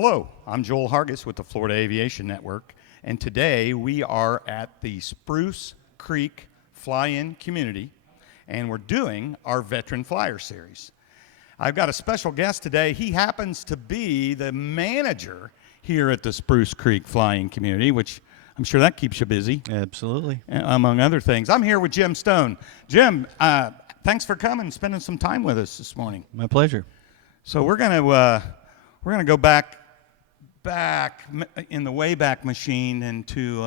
Hello, I'm Joel Hargis with the Florida Aviation Network, and today we are at the Spruce Creek Flying Community, and we're doing our Veteran Flyer series. I've got a special guest today. He happens to be the manager here at the Spruce Creek Flying Community, which I'm sure that keeps you busy. Absolutely. Among other things. I'm here with Jim Stone. Jim, thanks for coming and spending some time with us this morning. My pleasure. So we're gonna go back in the Wayback Machine into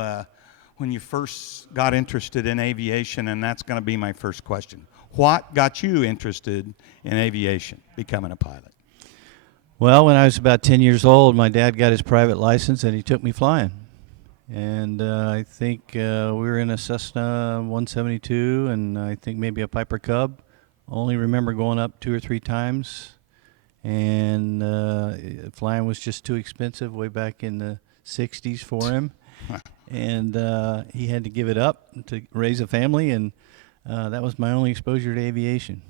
when you first got interested in aviation, and that's going to be my first question. What got you interested in aviation, becoming a pilot? Well, when I was about 10 years old, my dad got his private license and he took me flying. And I think we were in a Cessna 172 and I think maybe a Piper Cub. Only remember going up 2 or 3 times. And flying was just too expensive way back in the 60s for him. And he had to give it up to raise a family, and that was my only exposure to aviation.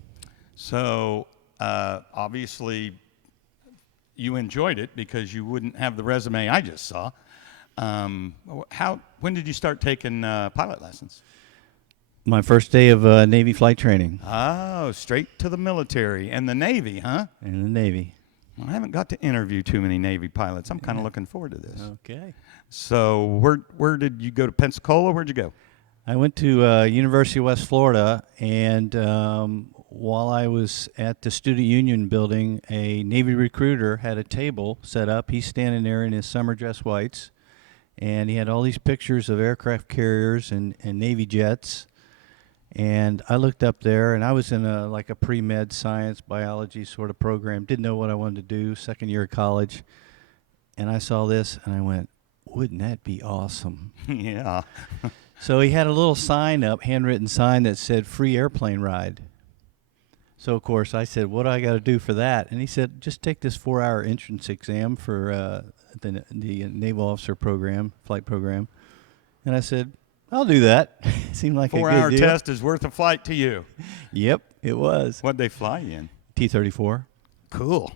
So obviously you enjoyed it because you wouldn't have the resume I just saw. When did you start taking pilot lessons? My first day of Navy flight training. Oh, straight to the military and the Navy, huh? In the Navy. Well, I haven't got to interview too many Navy pilots. I'm kind of looking forward to this. Okay. So where did you go to Pensacola? Where'd you go? I went to University of West Florida, and while I was at the Student Union building, a Navy recruiter had a table set up. He's standing there in his summer dress whites, and he had all these pictures of aircraft carriers and Navy jets. And I looked up there, and I was in a pre-med science biology sort of program. Didn't know what I wanted to do, second year of college. And I saw this, and I went, wouldn't that be awesome? Yeah. So he had a little sign up, handwritten sign that said free airplane ride. So, of course, I said, what do I got to do for that? And he said, just take this 4-hour entrance exam for the Naval Officer program, flight program. And I said, I'll do that. Seemed like a good deal. 4-hour test is worth a flight to you. Yep, it was. What'd they fly you in? T-34. Cool.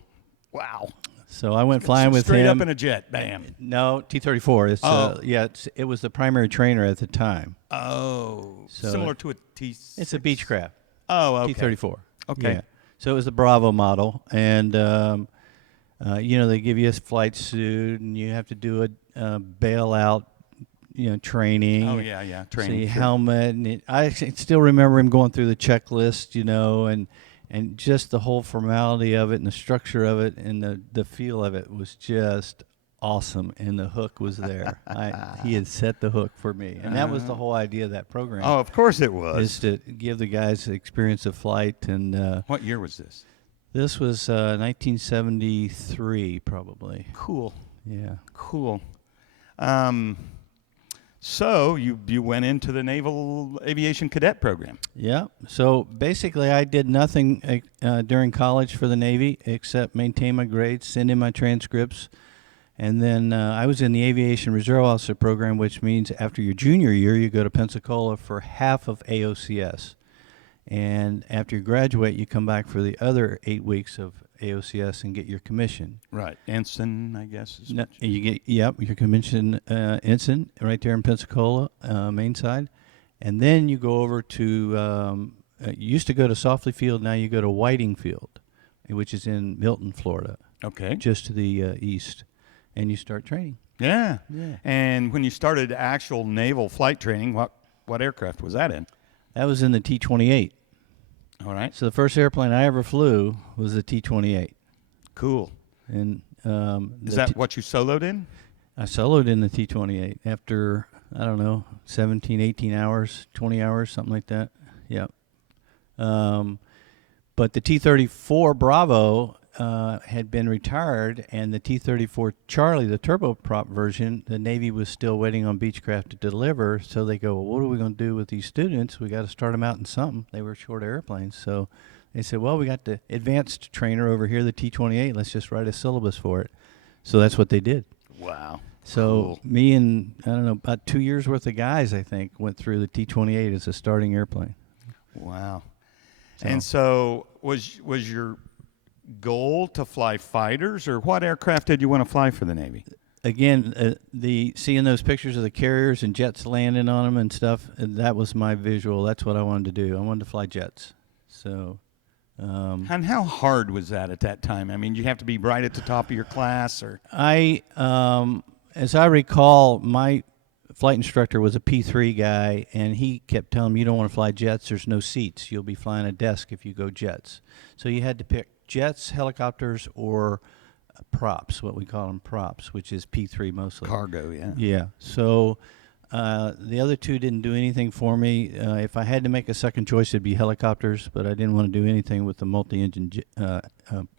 Wow. So I went flying with straight him. up in a jet. Bam. No, T-34. It's it was the primary trainer at the time. Oh. So similar to a T-6. It's a Beechcraft. Oh, okay. T-34. Okay. Yeah. So it was the Bravo model, and they give you a flight suit, and you have to do a bailout. Training. Oh, yeah, training. So your sure. helmet, and I still remember him going through the checklist, and just the whole formality of it and the structure of it and the feel of it was just awesome, and the hook was there. He had set the hook for me, and that was the whole idea of that program. Oh, of course it was. Is to give the guys the experience of flight. And what year was this? This was 1973, probably. Cool. Yeah. Cool. So you went into the Naval Aviation Cadet program. Yeah. So basically, I did nothing during college for the Navy except maintain my grades, send in my transcripts, and then I was in the Aviation Reserve Officer program, which means after your junior year, you go to Pensacola for half of AOCS, and after you graduate, you come back for the other 8 weeks of AOCS and get your commission. Right. Ensign, I guess. You get your commission ensign right there in Pensacola, main side. And then you go over to, you used to go to Softly Field, now you go to Whiting Field, which is in Milton, Florida. Okay. Just to the east. And you start training. Yeah. Yeah. And when you started actual naval flight training, what aircraft was that in? That was in the T-28. All right. So the first airplane I ever flew was the T-28. Cool. And is that what you soloed in? I soloed in the T-28 after, 17, 18 hours, 20 hours, something like that. Yep. But the T-34 Bravo had been retired, and the T-34 Charlie, the turboprop version, the Navy was still waiting on Beechcraft to deliver. So they go, well, what are we going to do with these students? We got to start them out in something. They were short airplanes. So they said, well, we got the advanced trainer over here, the T-28. Let's just write a syllabus for it. So that's what they did. Wow. So cool. Me and, about 2 years worth of guys, I think, went through the T-28 as a starting airplane. Wow. And so was your goal to fly fighters, or what aircraft did you want to fly for the Navy? Again, seeing those pictures of the carriers and jets landing on them and stuff, that was my visual. That's what I wanted to do. I wanted to fly jets. So, And how hard was that at that time? I mean, you have to be right at the top of your class, or as I recall, my flight instructor was a P3 guy, and he kept telling me, you don't want to fly jets. There's no seats. You'll be flying a desk if you go jets. So you had to pick jets, helicopters, or props, what we call them props, which is P3 mostly. cargo? Yeah. Yeah. So the other two didn't do anything for me. If I had to make a second choice, it'd be helicopters, but I didn't want to do anything with the multi-engine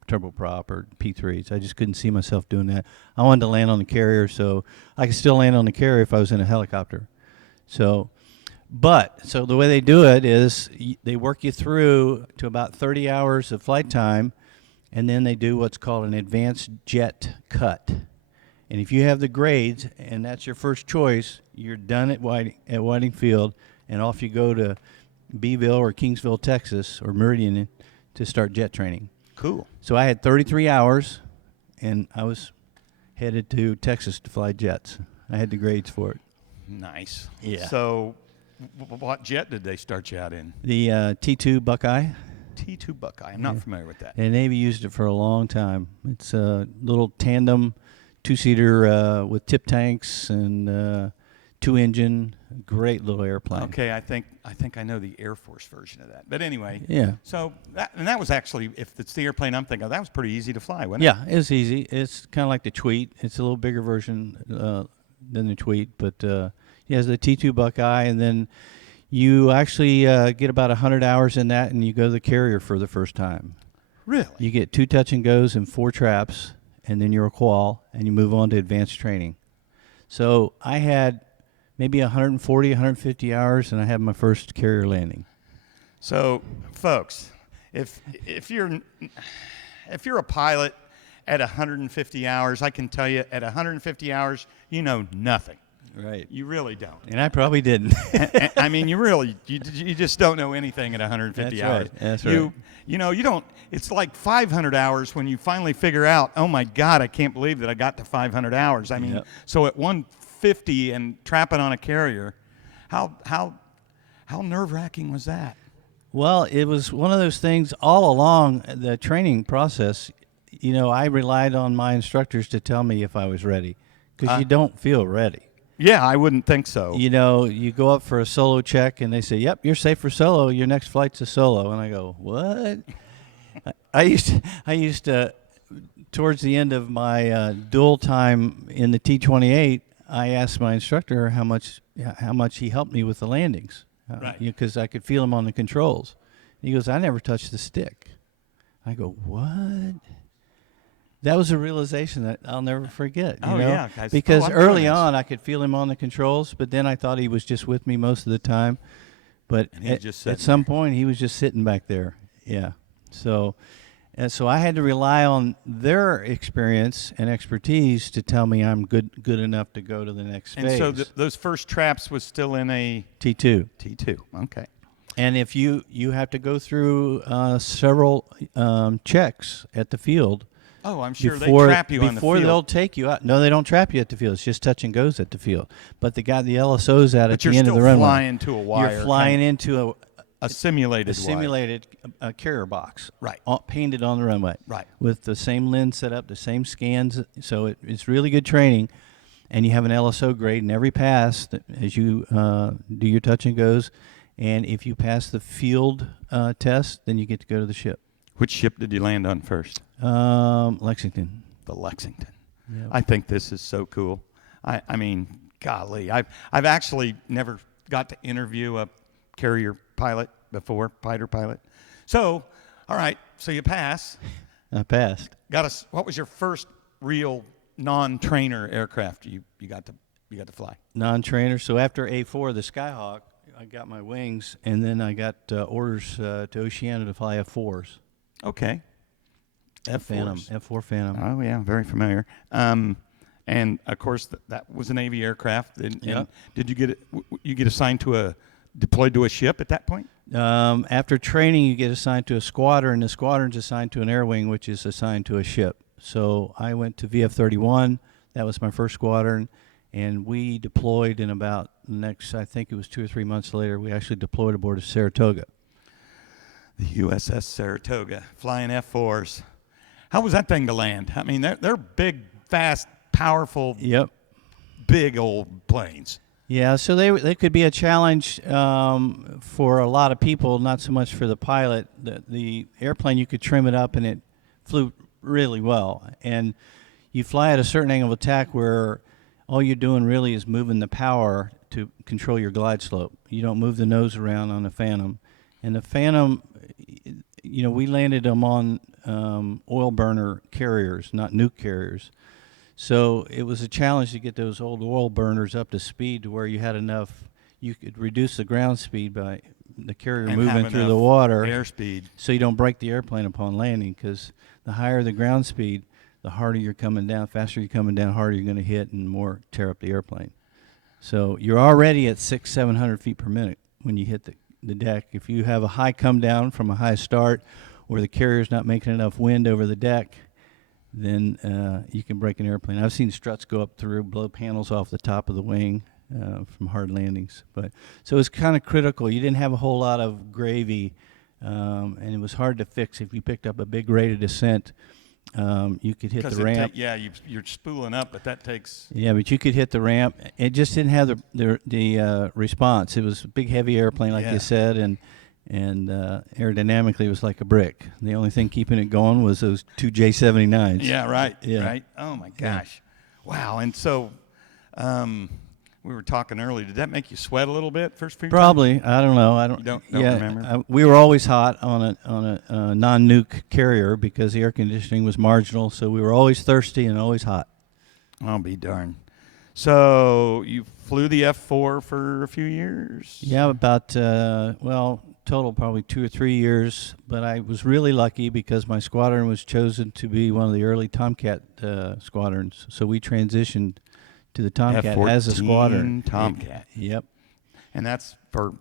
turboprop or P3s. I just couldn't see myself doing that. I wanted to land on the carrier, so I could still land on the carrier if I was in a helicopter. So the way they do it is they work you through to about 30 hours of flight time, and then they do what's called an advanced jet cut. And if you have the grades and that's your first choice, you're done at Whiting Field, and off you go to Beeville or Kingsville, Texas, or Meridian to start jet training. Cool. So I had 33 hours, and I was headed to Texas to fly jets. I had the grades for it. Nice. Yeah. So, what jet did they start you out in? The T2 Buckeye. T2 Buckeye. I'm not familiar with that. The Navy used it for a long time. It's a little tandem two-seater with tip tanks and two-engine, great little airplane. Okay, I think I know the Air Force version of that. But anyway. Yeah. So that was actually, if it's the airplane I'm thinking of, that was pretty easy to fly, wasn't it? Yeah, it's easy. It's kind of like the Tweet. It's a little bigger version than the Tweet, but yeah, it's the T2 Buckeye, and then you actually get about 100 hours in that, and you go to the carrier for the first time. Really? You get 2 touch and goes and 4 traps, and then you're a qual, and you move on to advanced training. So I had maybe 140, 150 hours, and I had my first carrier landing. So, folks, if you're a pilot at 150 hours, I can tell you at 150 hours, you know nothing. Right. You really don't. And I probably didn't. I mean, you just don't know anything at 150 That's hours. right. That's right. You know, you don't. It's like 500 hours when you finally figure out, oh my God, I can't believe that I got to 500 hours. I mean, Yep. So at 150 and trapping on a carrier, how nerve-wracking was that? Well, it was one of those things all along the training process. You know, I relied on my instructors to tell me if I was ready, because you don't feel ready. Yeah, I wouldn't think so. You know, you go up for a solo check, and they say, "Yep, you're safe for solo. Your next flight's a solo." And I go, "What?" I used to, towards the end of my dual time in the T-28, I asked my instructor how much he helped me with the landings, Right. Because I could feel him on the controls. He goes, "I never touched the stick." I go, "What?" That was a realization that I'll never forget. You know? Yeah, guys. Because I'm early doing this. on, I could feel him on the controls, but then I thought he was just with me most of the time. But And he just at sitting some point, he was just sitting back there. Yeah. So I had to rely on their experience and expertise to tell me I'm good enough to go to the next phase. And so those first traps was still in a T2. T2. Okay. And if you have to go through several checks at the field. Oh, I'm sure they trap you on the before field. they'll take you out. No, they don't trap you at the field. It's just touch and goes at the field. But they got the LSOs out at the end of the runway. But you're still flying to a wire. You're flying into a simulated carrier box. Right. Painted on the runway. Right. With the same lens set up, the same scans. So it's really good training. And you have an LSO grade in every pass as you do your touch and goes. And if you pass the field test, then you get to go to the ship. Which ship did you land on first? Lexington. The Lexington. Yep. I think this is so cool. I mean, golly, I've actually never got to interview a carrier pilot before, fighter pilot. So, all right, so you pass. I passed. What was your first real non-trainer aircraft you got to fly? Non-trainer. So after A4, the Skyhawk, I got my wings, and then I got orders to Oceana to fly F4s. Okay. F4 Phantom. Oh yeah, very familiar. And of course that was a Navy aircraft. And Yep. did you get assigned to a deployed to a ship at that point? After training, you get assigned to a squadron, and the squadron's assigned to an air wing, which is assigned to a ship. So I went to VF-31. That was my first squadron, and we deployed in about the next, I think it was 2 or 3 months later, we actually deployed aboard a Saratoga. The USS Saratoga, flying F-4s. How was that thing to land? I mean, they're big, fast, powerful, Yep. big old planes. Yeah, so they could be a challenge for a lot of people, not so much for the pilot. The airplane, you could trim it up, and it flew really well. And you fly at a certain angle of attack where all you're doing really is moving the power to control your glide slope. You don't move the nose around on the Phantom. And the Phantom, we landed them on oil burner carriers, not nuke carriers. So it was a challenge to get those old oil burners up to speed to where you had enough, you could reduce the ground speed by the carrier And moving have through the enough water. airspeed. So you don't break the airplane upon landing, because the higher the ground speed, the harder you're coming down, faster you're coming down, harder you're going to hit, and more tear up the airplane. So you're already at 600-700 feet per minute when you hit the deck. If you have a high come down from a high start, or the carrier's not making enough wind over the deck, then you can break an airplane. I've seen struts go up through, blow panels off the top of the wing from hard landings. So it's kind of critical. You didn't have a whole lot of gravy, and it was hard to fix. If you picked up a big rate of descent, you could hit the ramp. You're spooling up, but that takes. Yeah, but you could hit the ramp. It just didn't have the response. It was a big, heavy airplane, like you said, and aerodynamically it was like a brick. The only thing keeping it going was those 2 J79s. Yeah, right. Yeah. Right. Oh my gosh. Wow. And so, we were talking earlier. Did that make you sweat a little bit first few times? Probably. I don't know. You don't remember? We were always hot on a non-nuke carrier because the air conditioning was marginal, so we were always thirsty and always hot. I'll be darned. So you flew the F-4 for a few years? Yeah, about total probably 2 or 3 years. But I was really lucky because my squadron was chosen to be one of the early Tomcat squadrons. So we transitioned to the Tomcat F-14 as a squadron. Tomcat. Yep. And that's for,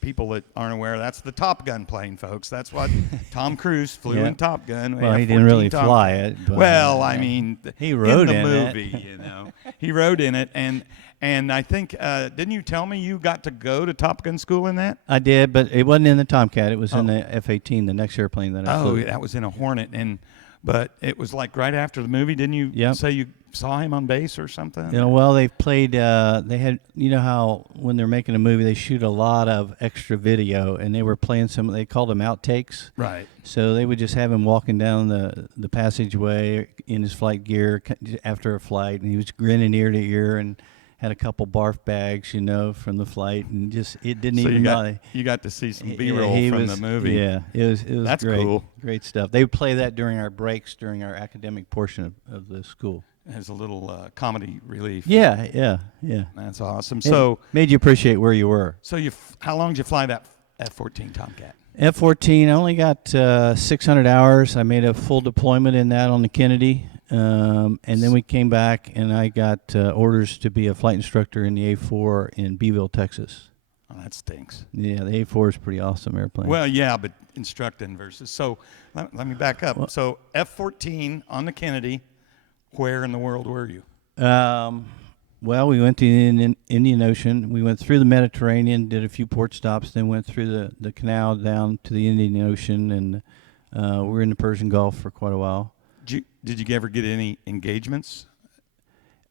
people that aren't aware, that's the Top Gun plane, folks. That's what Tom Cruise flew in Top Gun. Well, he F-14 didn't really Tomcat. fly it. But, I mean, he rode in the in movie, He rode in it. And I think, didn't you tell me you got to go to Top Gun school in that? I did, but it wasn't in the Tomcat. It was in the F-18, the next airplane that I flew. Oh, that was in a Hornet. But it was like right after the movie. Didn't you say you saw him on base or something? Well, they played, they had, how when they're making a movie, they shoot a lot of extra video, and they were playing they called them outtakes. Right. So they would just have him walking down the passageway in his flight gear after a flight, and he was grinning ear to ear and had a couple barf bags, from the flight, and it didn't even. You got to see some B-roll from the movie. Yeah, it was That's great. Cool. Great stuff. They would play that during our breaks, during our academic portion of the school. As a little comedy relief. Yeah. That's awesome. So made you appreciate where you were. So how long did you fly that F-14 Tomcat? F-14, I only got 600 hours. I made a full deployment in that on the Kennedy. And then we came back, and I got orders to be a flight instructor in the A-4 in Beeville, Texas. Oh, that stinks. Yeah, the A-4 is a pretty awesome airplane. Well, yeah, but instructing versus. So let me back up. So F-14 on the Kennedy, where in the world were you? Well, we went to the Indian Ocean. We went through the Mediterranean, did a few port stops, then went through the canal down to the Indian Ocean, and we were in the Persian Gulf for quite a while. Did you ever get any engagements?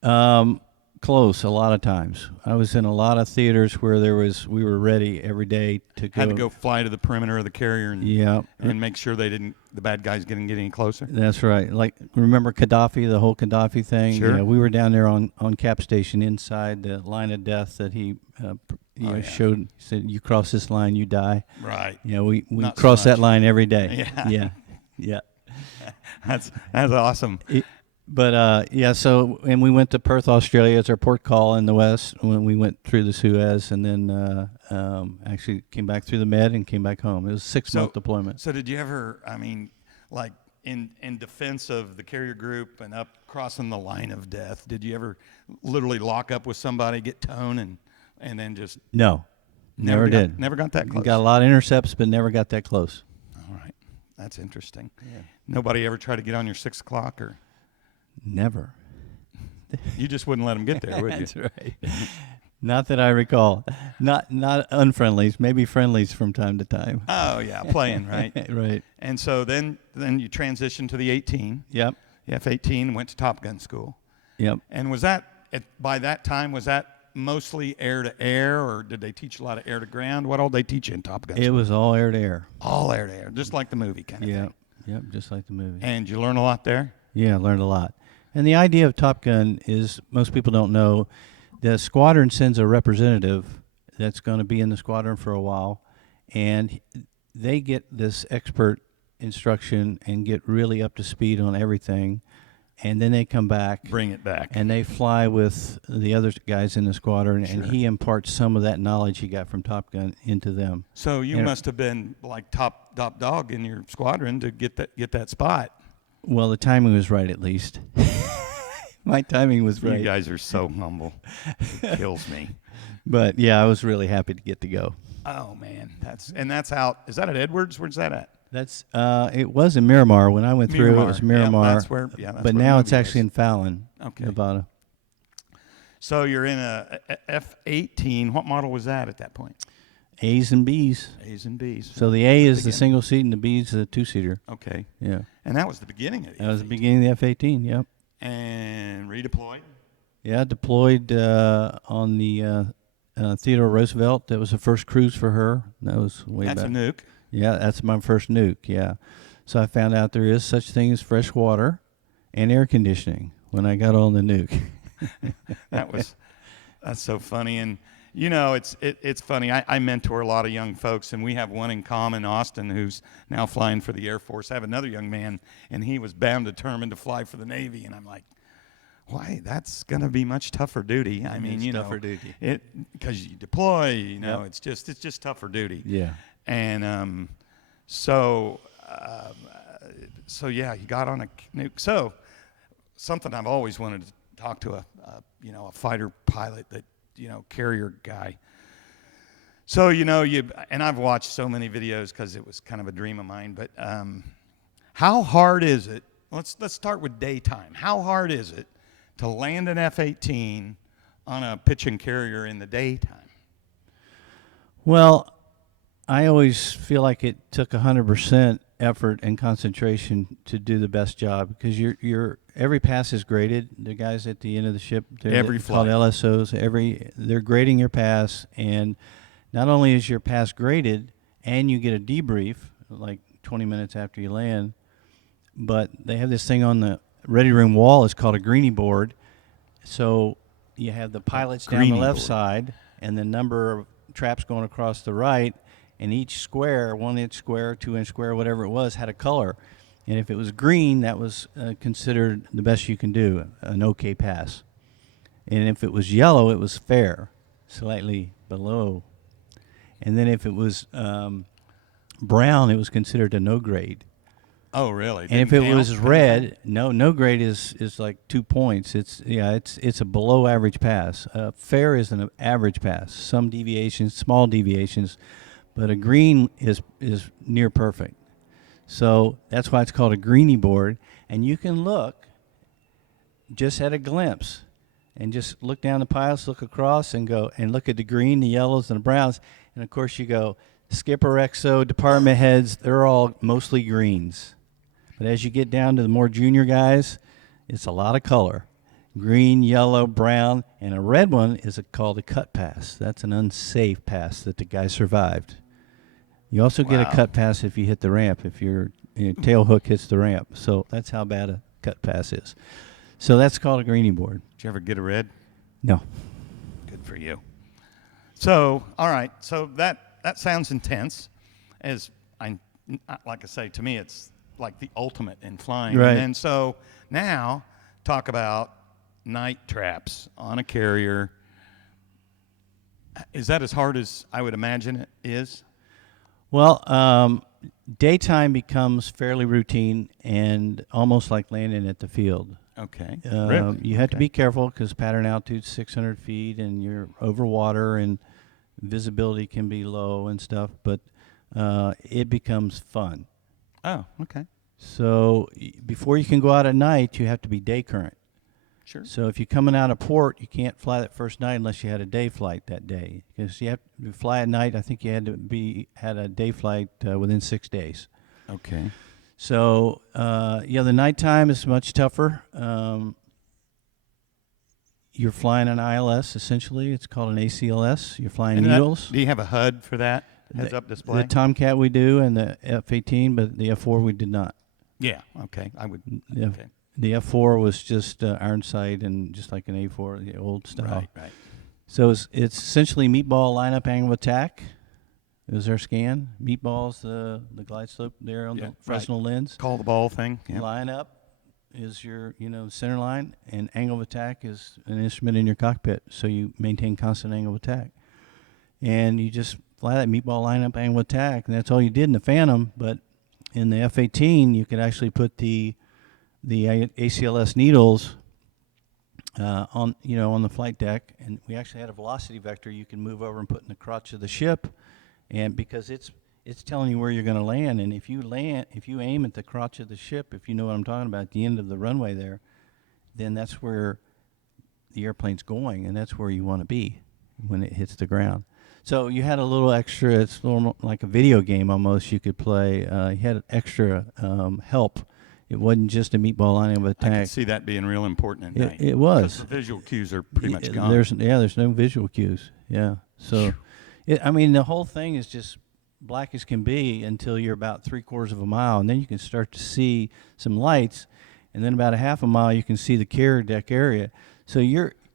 Close, a lot of times. I was in a lot of theaters where we were ready every day to go. Had to go fly to the perimeter of the carrier and make sure the bad guys didn't get any closer. That's right. Like, remember Gaddafi, the whole Gaddafi thing? Sure. Yeah, we were down there on Cap Station inside the line of death that he showed. He said, "You cross this line, you die." Right. We Not so cross that much. line every day. Yeah. That's awesome. So we went to Perth, Australia as our port call in the west when we went through the Suez, and then actually came back through the Med and came back home. It was a 6-month deployment. So did you ever, like in defense of the carrier group and up crossing the line of death, did you ever literally lock up with somebody, get towed, and then just... No. Never did. Never got that close. Got a lot of intercepts, but never got that close. All right. That's interesting. Yeah. Nobody ever tried to get on your 6 o'clock, or Never. you just wouldn't let them get there, would you? That's right. Not that I recall. Not unfriendlies, maybe friendlies from time to time. Oh, yeah, playing, right? Right. And so then you transitioned to the 18, Yep. the F-18, went to Top Gun school. Yep. And was that, by that time, was that mostly air-to-air, or did they teach a lot of air-to-ground? What all did they teach you in Top Gun It school? was all air to air. All air-to-air, just like the movie kind of Yep. thing. Yep. Just like the movie. And you learn a lot there? Yeah, I learned a lot. And the idea of Top Gun is, most people don't know, the squadron sends a representative that's going to be in the squadron for a while, and they get this expert instruction and get really up to speed on everything, and then they come back. Bring it back. And they fly with the other guys in the squadron, Sure. and he imparts some of that knowledge he got from Top Gun into them. So you And- must have been like top dog in your squadron to get that spot. Well, the timing was right, at least. My timing was right. You guys are so humble. It kills me. But yeah, I was really happy to get to go. Oh man, that's out. Is that at Edwards? Where's that at? That's it was in Miramar when I went through. It was Miramar. Yeah, that's where but the now movie it's actually was. in Fallon, Okay. Nevada. So you're in a F-18. What model was that at that point? A's and B's. A's and B's. So the A is the Beginning. single seat and the B is the two-seater. Okay. Yeah. And that was the beginning of the That was the F-18. beginning of the F-18. Yep. And redeployed. Yeah, deployed on the Theodore Roosevelt. That was the first cruise for her. That was way That's back. a nuke. Yeah, that's my first nuke. Yeah. So I found out there is such thing as fresh water and air conditioning when I got on the nuke. That's so funny. And you know, it's funny. I mentor a lot of young folks, and we have one in common, Austin, who's now flying for the Air Force. I have another young man, and he was bound, determined to fly for the Navy. And I'm like, why? That's going to be much tougher duty. I mean, It's you know, tougher duty. because you deploy. You know, Yep. it's just tougher duty. Yeah. And so yeah, you got on a nuke. So something I've always wanted to talk to a fighter pilot, that carrier guy. So and I've watched so many videos because it was kind of a dream of mine. But how hard is it? Let's start with daytime. How hard is it to land an F-18 on a pitching carrier in the daytime? Well, I always feel like it took 100% effort and concentration to do the best job, because your every pass is graded. The guys at the end of the ship, Every called flight. LSOs, they're grading your pass, and not only is your pass graded, and you get a debrief like 20 minutes after you land, but they have this thing on the ready room wall. It's called a greenie board. So you have the pilots down the Greenie left board. side, and the number of traps going across the right, and each square, 1 inch square, 2 inch square, whatever it was, had a color. And if it was green, that was considered the best you can do, an okay pass. And if it was yellow, it was fair, slightly below. And then if it was brown, it was considered a no grade. Oh, really? And if Didn't it count was kind of red, thing? no grade is like 2 points. It's a below average pass. Fair is an average pass. Some deviations, small deviations, but a green is near perfect. So that's why it's called a greenie board. And you can look just at a glimpse, and just look down the piles, look across, and go and look at the green, the yellows, and the browns. And of course, you go skipper, XO, department heads. They're all mostly greens. But as you get down to the more junior guys, it's a lot of color. Green, yellow, brown, and a red one is called a cut pass. That's an unsafe pass that the guy survived. You also get a Wow. cut pass if you hit the ramp, if your tail hook hits the ramp. So that's how bad a cut pass is. So that's called a greenie board. Did you ever get a red? No. Good for you. So, all right. So that sounds intense. Like I say, to me, it's like the ultimate in flying. Right. And then so now talk about night traps on a carrier. Is that as hard as I would imagine it is? Well, daytime becomes fairly routine and almost like landing at the field. Okay. Really? You have to Okay. be careful because pattern altitude's 600 feet and you're over water, and visibility can be low and stuff, but it becomes fun. Oh, okay. So before you can go out at night, you have to be day current. Sure. So if you're coming out of port, you can't fly that first night unless you had a day flight that day. Because you have to fly at night. I think you had a day flight within 6 days. Okay. So the nighttime is much tougher. You're flying an ILS essentially. It's called an ACLS. You're flying And needles. do you have a HUD for that? Heads-up display? The Tomcat we do, and the F-18, but the F-4 we did not. Yeah. Okay. I would. Yeah. Okay. The F-4 was just iron sight and just like an A-4, the old style. Right. Right. So it's essentially meatball lineup angle of attack. It was our scan. Meatball's the glide slope there on the Fresnel lens. Call the ball thing. Yeah. Line up is your center line, and angle of attack is an instrument in your cockpit, so you maintain constant angle of attack. And you just fly that meatball lineup angle of attack, and that's all you did in the Phantom. But in the F-18, you could actually put the ACLS needles on the flight deck, and we actually had a velocity vector you can move over and put in the crotch of the ship, and because it's telling you where you're going to land, and if you aim at the crotch of the ship, if you know what I'm talking about, at the end of the runway there, then that's where the airplane's going, and that's where you want to be when it hits the ground. So you had a little extra. It's a little like a video game almost. You could play. You had extra help. It wasn't just a meatball line of attack. I can see that being real important at night. It was. The visual cues are pretty much gone. There's no visual cues. Yeah. So, the whole thing is just black as can be until you're about 3/4 of a mile, and then you can start to see some lights, and then about a half a mile you can see the carrier deck area. So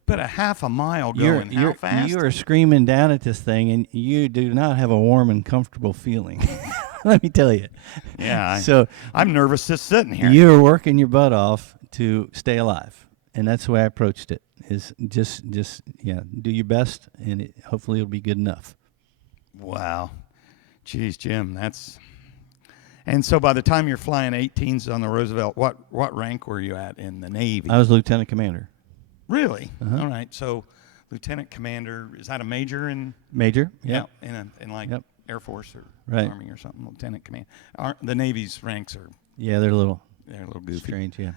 But a half a mile going, how fast? You are screaming down at this thing, and you do not have a warm and comfortable feeling. Let me tell you. Yeah. So I'm nervous just sitting here. You're working your butt off to stay alive, and that's the way I approached it. Is just do your best, and hopefully it'll be good enough. Wow. Geez, Jim, that's. And so by the time you're flying 18s on the Roosevelt, what rank were you at in the Navy? I was lieutenant commander. Really? Uh-huh. All right. So, lieutenant commander, is that a major in? Major. Yeah. In like Air Force or Army or something. Lieutenant commander. The Navy's ranks are. Yeah, they're a little goofy. Strange. Yeah.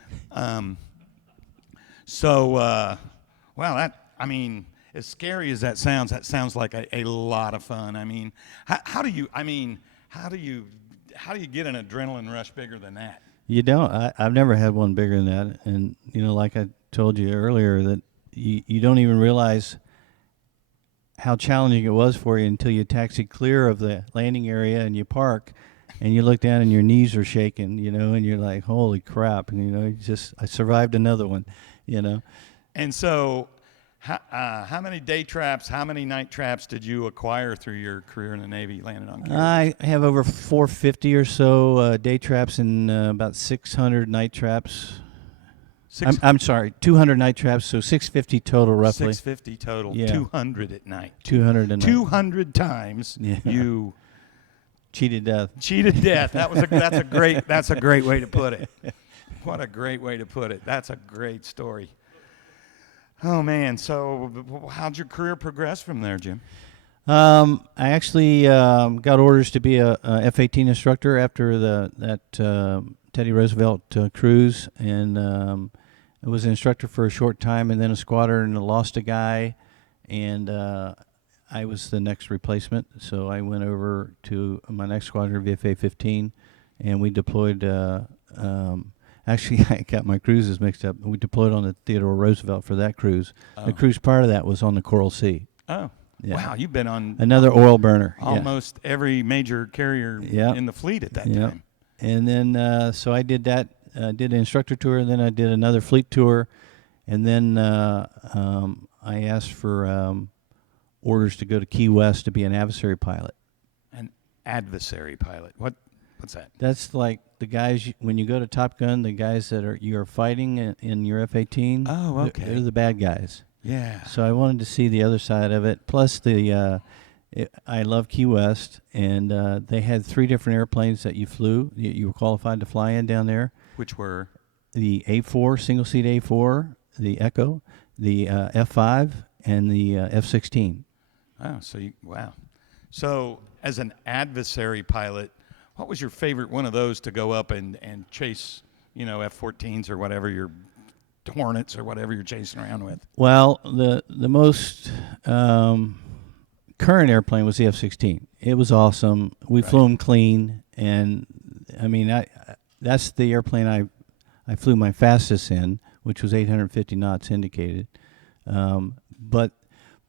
As scary as that sounds like a lot of fun. I mean, how do you get an adrenaline rush bigger than that? You don't. I've never had one bigger than that. And, like I told you earlier, that you don't even realize how challenging it was for you until you taxi clear of the landing area and you park and you look down and your knees are shaking, and you're like, holy crap. And, I survived another one, And so how many day traps, how many night traps did you acquire through your career in the Navy landed on carriers? I have over 450 or so day traps and about 600 night traps. I'm sorry, 200 night traps, so 650 total roughly. 650 total, yeah. 200 at night. 200 at night. 200 times you cheated death. Cheated death. That's a great way to put it. What a great way to put it. That's a great story. Oh man, so how'd your career progress from there, Jim? I actually got orders to be a F-18 instructor after that Teddy Roosevelt cruise, and I was an instructor for a short time, and then a squadron lost a guy, and I was the next replacement. So I went over to my next squadron, VFA-15, and we deployed. Actually, I got my cruises mixed up. We deployed on the Theodore Roosevelt for that cruise. Oh. The cruise prior to that was on the Coral Sea. Oh, yeah. Wow! You've been on another oil burner. Almost every major carrier in the fleet at that time. And then, so I did that. Did an instructor tour, and then I did another fleet tour, and then I asked for orders to go to Key West to be an adversary pilot. An adversary pilot. What's that? That's like the guys when you go to Top Gun. The guys that you're fighting in your F-18. Oh, okay. They're the bad guys. Yeah. So I wanted to see the other side of it. Plus, I love Key West, and they had 3 different airplanes that you flew. You were qualified to fly in down there. Which were? The A4, single-seat A4, the Echo, the F5, and the F-16. Oh, wow. So as an adversary pilot, what was your favorite one of those to go up and chase, F-14s or whatever, your Hornets or whatever you're chasing around with? Well, the most current airplane was the F-16. It was awesome. We flew them clean, and I mean, that's the airplane I flew my fastest in, which was 850 knots indicated. But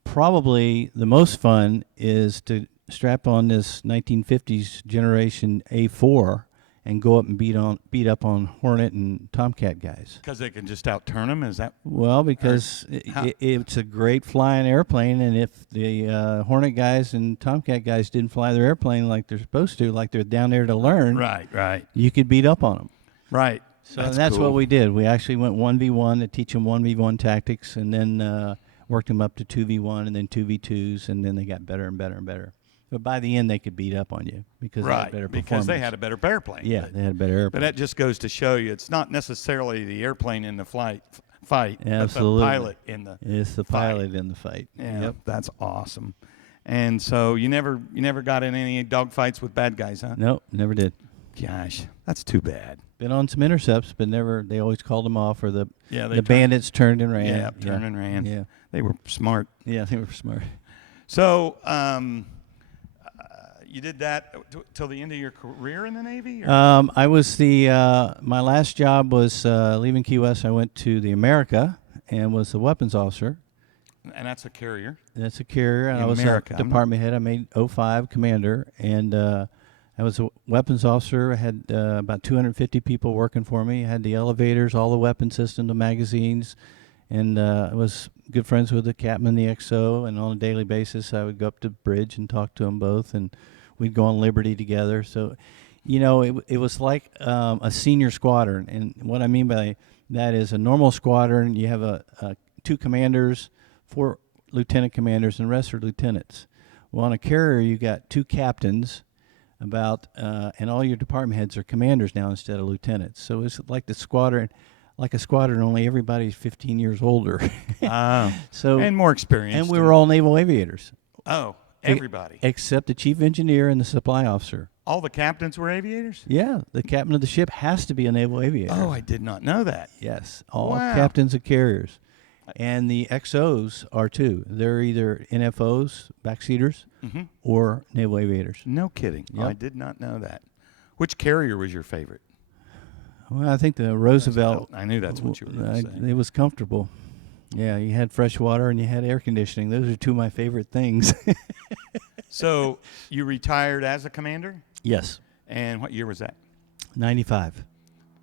probably the most fun is to strap on this 1950s generation A4 and go up and beat up on Hornet and Tomcat guys. Because they can just outturn them? Is that? Well, because it's a great flying airplane, and if the Hornet guys and Tomcat guys didn't fly their airplane like they're supposed to, like they're down there to learn, right, you could beat up on them. Right. So that's cool. what we did. We actually went 1v1 to teach them 1v1 tactics, and then worked them up to 2v1 and then 2v2s, and then they got better and better and better. But by the end, they could beat up on you because they had better performance. Because they had a better airplane. Yeah, they had a better airplane. But that just goes to show you it's not necessarily the airplane in the fight, Absolutely. but the pilot in the It's the pilot in the fight. Yeah, Yep. that's awesome. And so you never got in any dogfights with bad guys, huh? Nope, never did. Gosh, that's too bad. Been on some intercepts, but never. They always called them off, or the bandits turned and ran. Yeah, turned and ran. Yeah, they were smart. Yeah, they were smart. So you did that till the end of your career in the Navy? I was my last job was leaving Key West. I went to the America and was the weapons officer. And that's a carrier. That's a carrier. And I was America. a department head. I made 05 commander, and I was a weapons officer. I had about 250 people working for me. I had the elevators, all the weapon systems, the magazines, and I was good friends with the captain and the XO. And on a daily basis, I would go up to the bridge and talk to them both, and we'd go on Liberty together. So, it was like a senior squadron. And what I mean by that is a normal squadron, you have two commanders, 4 lieutenant commanders, and the rest are lieutenants. Well, on a carrier, you got 2 captains, and all your department heads are commanders now instead of lieutenants. So it's like a squadron, only everybody's 15 years older. And more experienced. And we were all naval aviators. Oh, everybody. Except the chief engineer and the supply officer. All the captains were aviators? Yeah, the captain of the ship has to be a naval aviator. Oh, I did not know that. Yes, all Wow. captains of carriers. And the XOs are too. They're either NFOs, backseaters, or naval aviators. No kidding. Yep. I did not know that. Which carrier was your favorite? Well, I think the Roosevelt. I knew that's what you were going to say. It was comfortable. Yeah, you had fresh water and you had air conditioning. Those are 2 of my favorite things. So you retired as a commander? Yes. And what year was that? 95.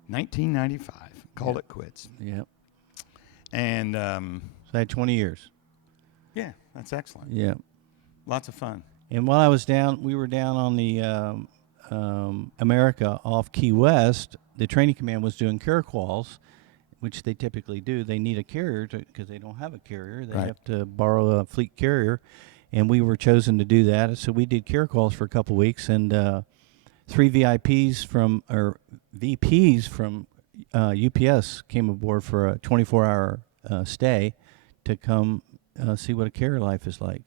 1995. Called it quits. Yep. And So I had 20 years. yeah, that's excellent. Yeah. Lots of fun. And while I was down, we were down on the America off Key West. The training command was doing carrier-quals, which they typically do. They need a carrier because they don't have a carrier. They have to borrow a fleet carrier, and we were chosen to do that. So we did carrier-quals for a couple weeks, and 3 VPs from UPS came aboard for a 24-hour stay to come see what a carrier life is like.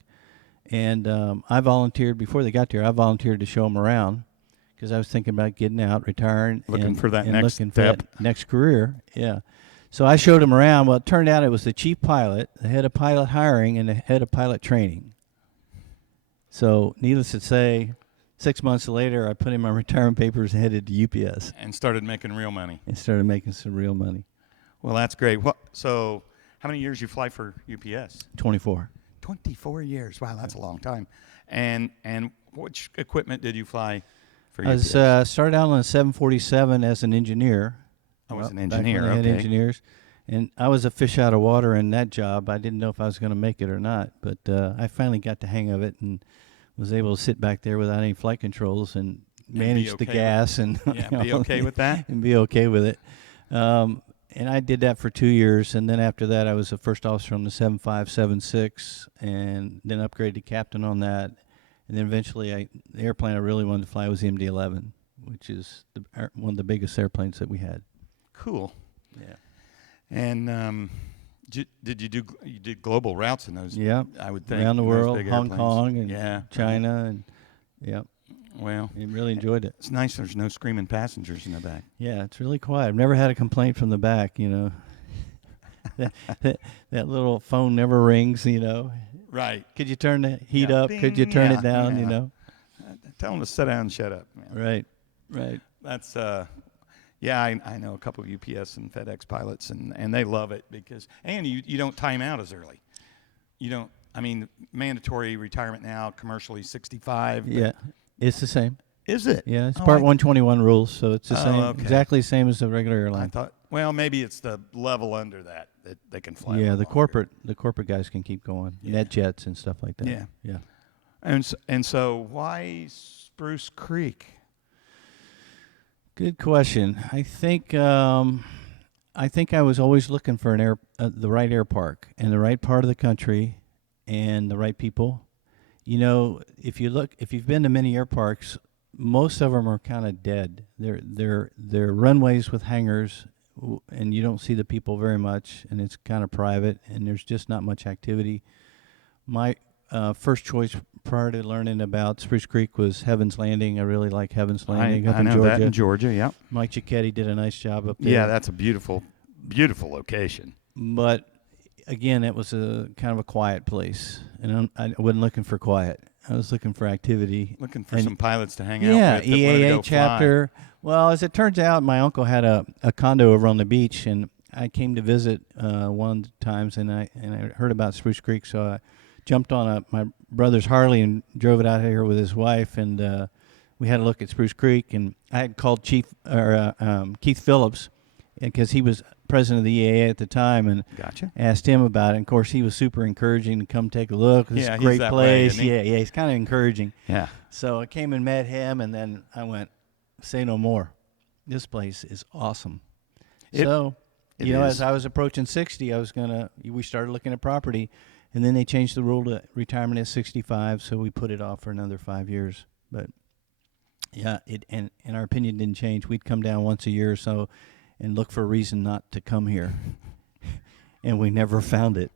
And I volunteered, before they got there, I volunteered to show them around because I was thinking about getting out, retiring. Looking for that and next looking for step. that next career, yeah. So I showed them around. Well, it turned out it was the chief pilot, the head of pilot hiring, and the head of pilot training. So needless to say, 6 months later, I put in my retirement papers and headed to UPS. And started making real money. And started making some real money. Well, that's great. So how many years you fly for UPS? 24. 24 years. Wow, that's a long time. And which equipment did you fly for I UPS? was started out on a 747 as an engineer. I was an Back engineer, when I had okay. engineers. And I was a fish out of water in that job. I didn't know if I was going to make it or not. But I finally got the hang of it and was able to sit back there without any flight controls and manage the gas and be okay with that? And be okay with it. And I did that for 2 years, and then after that, I was a first officer on the 7576, and then upgraded to captain on that. And then eventually, the airplane I really wanted to fly was the MD-11, which is one of the biggest airplanes that we had. Cool. Yeah. And You did global routes in those? Yeah, I would think around the in those world, big Hong airplanes. Kong and Yeah, China, and yeah, well, I really enjoyed it. it's nice. There's no screaming passengers in the back. Yeah, it's really quiet. I've never had a complaint from the back. That little phone never rings. Right. Could you turn the heat Yeah, up? Could you bing, turn yeah, it down? yeah. Tell them to sit down and shut up, man. Right. That's yeah, I know a couple of UPS and FedEx pilots, and they love it because you don't time out as early. You don't. I mean, mandatory retirement now, commercially 65. Yeah, it's the same. Is it? Yeah, it's Oh, Part 121 rules, so it's the Oh, same, okay. exactly the same as the regular I airline. thought. Well, maybe it's the level under that they can fly. a Yeah, little the longer. corporate guys can keep going, Yeah. net jets and stuff like that. Yeah. Yeah. And so why Spruce Creek? Good question. I think I was always looking for the right air park and the right part of the country, and the right people. If you've been to many air parks, most of them are kind of dead. They're runways with hangars, and you don't see the people very much, and it's kind of private, and there's just not much activity. My first choice prior to learning about Spruce Creek was Heaven's Landing. I really like Heaven's Landing up I in know Georgia. that in Georgia. Yeah. Mike Cicchetti did a nice job up there. Yeah, that's a beautiful, beautiful location. But again, it was a kind of a quiet place, and I wasn't looking for quiet. I was looking for activity. Looking for And some pilots to hang yeah, out with. that wanted to EAA go fly. chapter. Well, as it turns out, my uncle had a condo over on the beach, and I came to visit one of the times, and I heard about Spruce Creek, so I jumped on my brother's Harley and drove it out here with his wife, and we had a look at Spruce Creek, and I had called Keith Phillips, because he was president of the EAA at the time, and Gotcha. asked him about it. And of course, he was super encouraging to come take a look. It's Yeah, a he's great that way, place. isn't he? Yeah, he's kind of encouraging. Yeah. So I came and met him, and then I went, say no more. This place is awesome. It As is. I was approaching 60, we started looking at property, and then they changed the rule to retirement at 65, so we put it off for another 5 years. But yeah, and our opinion didn't change. We'd come down once a year or so and look for a reason not to come here. And we never found it.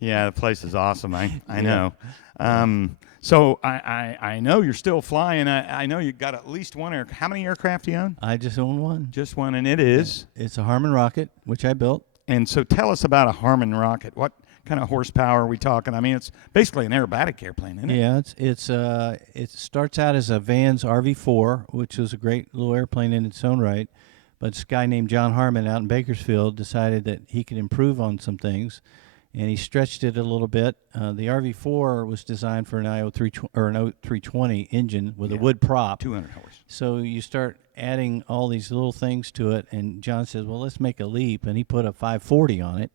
Yeah, the place is awesome. I Yeah. know. So I know you're still flying. I know you got at least one air. How many aircraft do you own? I just own one. Just one, and it is. It's a Harmon rocket, which I built. And so tell us about a Harmon rocket. What kind of horsepower are we talking? I mean, it's basically an aerobatic airplane, isn't it? Yeah, it starts out as a Vans RV4, which was a great little airplane in its own right. But this guy named John Harmon out in Bakersfield decided that he could improve on some things, and he stretched it a little bit. The RV4 was designed for an O320 engine with a wood prop. 200 horse. So you start adding all these little things to it, and John says, well, let's make a leap, and he put a 540 on it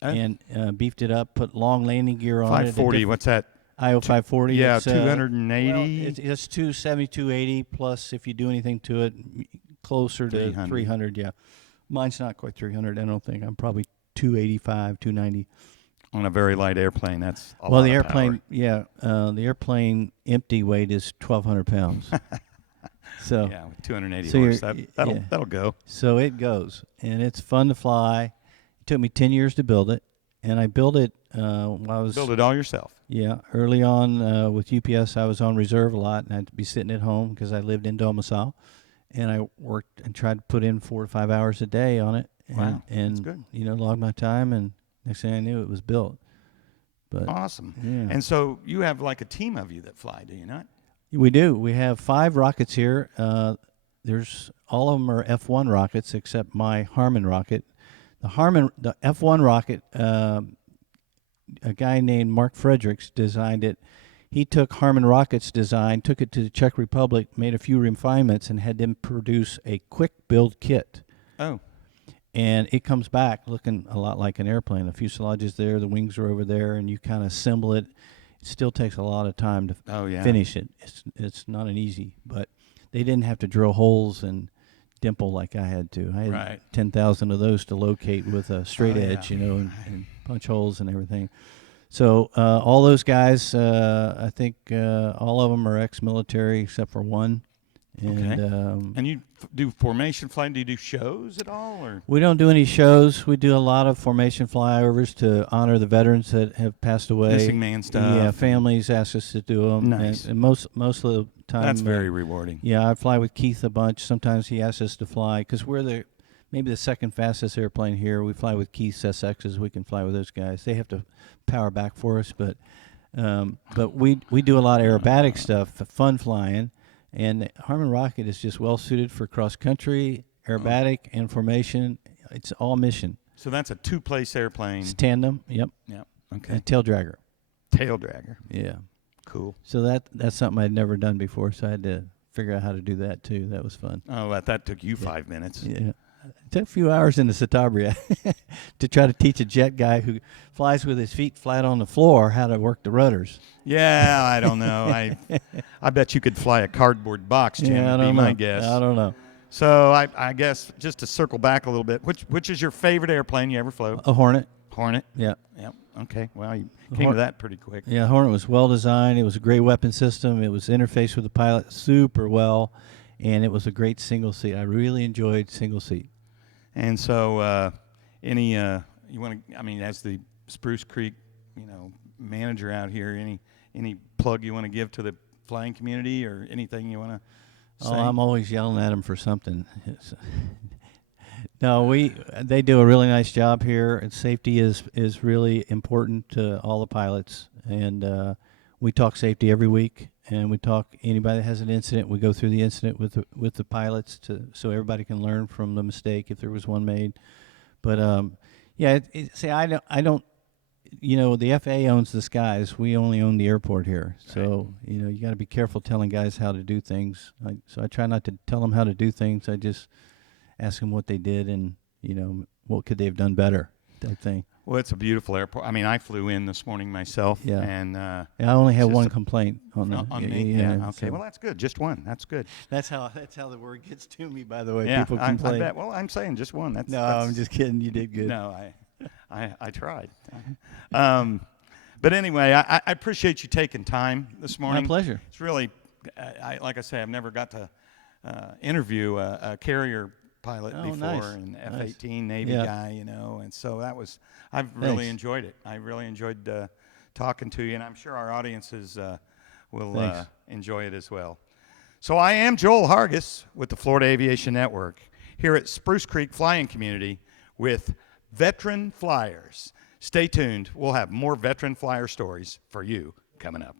and beefed it up, put long landing gear on it. 540, what's that? IO 540. Yeah, it's, 280. Well, it's 270, 280, plus if you do anything to it, closer to 300, yeah. Mine's not quite 300, I don't think. I'm probably 285, 290. On a very light airplane, that's a Well, lot the of airplane, power. the airplane empty weight is 1,200 pounds. So Yeah, with 280 So horse, you're- that'll go. So it goes, and it's fun to fly. It took me 10 years to build it, and I built it while I was Build it all yourself. Yeah, early on with UPS, I was on reserve a lot, and I had to be sitting at home because I lived in domicile, and I worked and tried to put in 4 to 5 hours a day on it. And, Wow, and that's good. log my time, and next thing I knew, it was built. But Awesome. yeah. And so you have like a team of you that fly, do you not? We do. We have 5 rockets here. There's all of them are F1 rockets except my Harmon rocket. The F1 rocket, a guy named Mark Fredericks designed it. He took Harmon rockets design, took it to the Czech Republic, made a few refinements, and had them produce a quick build kit. Oh. And it comes back looking a lot like an airplane. The fuselage is there, the wings are over there, and you kind of assemble it. It still takes a lot of time to finish it. It's not an easy, but they didn't have to drill holes and dimple like I had to. I had 10,000 of those to locate with a straight edge, and punch holes and everything. So all those guys, I think all of them are ex-military except for one, And And you do formation flying? Do you do shows at all, or? we don't do any shows. We do a lot of formation flyovers to honor the veterans that have passed away. Missing man stuff. Yeah, families ask us to do them. Nice. And most of the time. That's very rewarding. Yeah, I fly with Keith a bunch. Sometimes he asks us to fly because we're maybe the second fastest airplane here. We fly with Keith's SXs. We can fly with those guys. They have to power back for us, but we do a lot of aerobatic stuff, fun flying, and Harmon Rocket is just well suited for cross country, aerobatic, and formation. It's all mission. So that's a 2-place airplane. It's tandem. Yep. Yep. Okay. And tail dragger. Tail dragger. Yeah. Cool. So that's something I'd never done before. So I had to figure out how to do that too. That was fun. Oh, that took you 5 minutes. Yeah. It took a few hours in the Citabria to try to teach a jet guy who flies with his feet flat on the floor how to work the rudders. Yeah, I don't know. I bet you could fly a cardboard box, Jim. Yeah, would be my guess. I don't know. So I guess just to circle back a little bit, which is your favorite airplane you ever flew? A Hornet. Hornet. Yeah. Yep. Okay. Well, you came to that pretty quick. Yeah, Hornet was well designed. It was a great weapon system. It was interfaced with the pilot super well, and it was a great single seat. I really enjoyed single seat. And so, you want to? I mean, as the Spruce Creek, manager out here, any plug you want to give to the flying community or anything you want to say? Oh, I'm always yelling at them for something. No, they do a really nice job here, and safety is really important to all the pilots. And we talk safety every week, and we talk anybody that has an incident. We go through the incident with the pilots so everybody can learn from the mistake if there was one made. But I don't. The FAA owns the skies. We only own the airport here. So you got to be careful telling guys how to do things. So I try not to tell them how to do things. I just ask them what they did and what could they have done better, type thing. Well, it's a beautiful airport. I mean, I flew in this morning myself. Yeah. And I only had one complaint on that. On me. Yeah. Okay. So Well, that's good. Just one. That's good. that's how the word gets to me. By the way, Yeah. people I complain. bet. Well, I'm saying just one. No, I'm just kidding. You did good. No, I tried. But anyway, I appreciate you taking time this morning. My pleasure. It's really, like I say, I've never got to interview a carrier pilot before, nice. an F-18 Navy guy, and so I've really enjoyed it. I really enjoyed talking to you, and I'm sure our audiences will enjoy it as well. So I am Joel Hargis with the Florida Aviation Network here at Spruce Creek Flying Community with Veteran Flyers. Stay tuned. We'll have more Veteran Flyer stories for you coming up.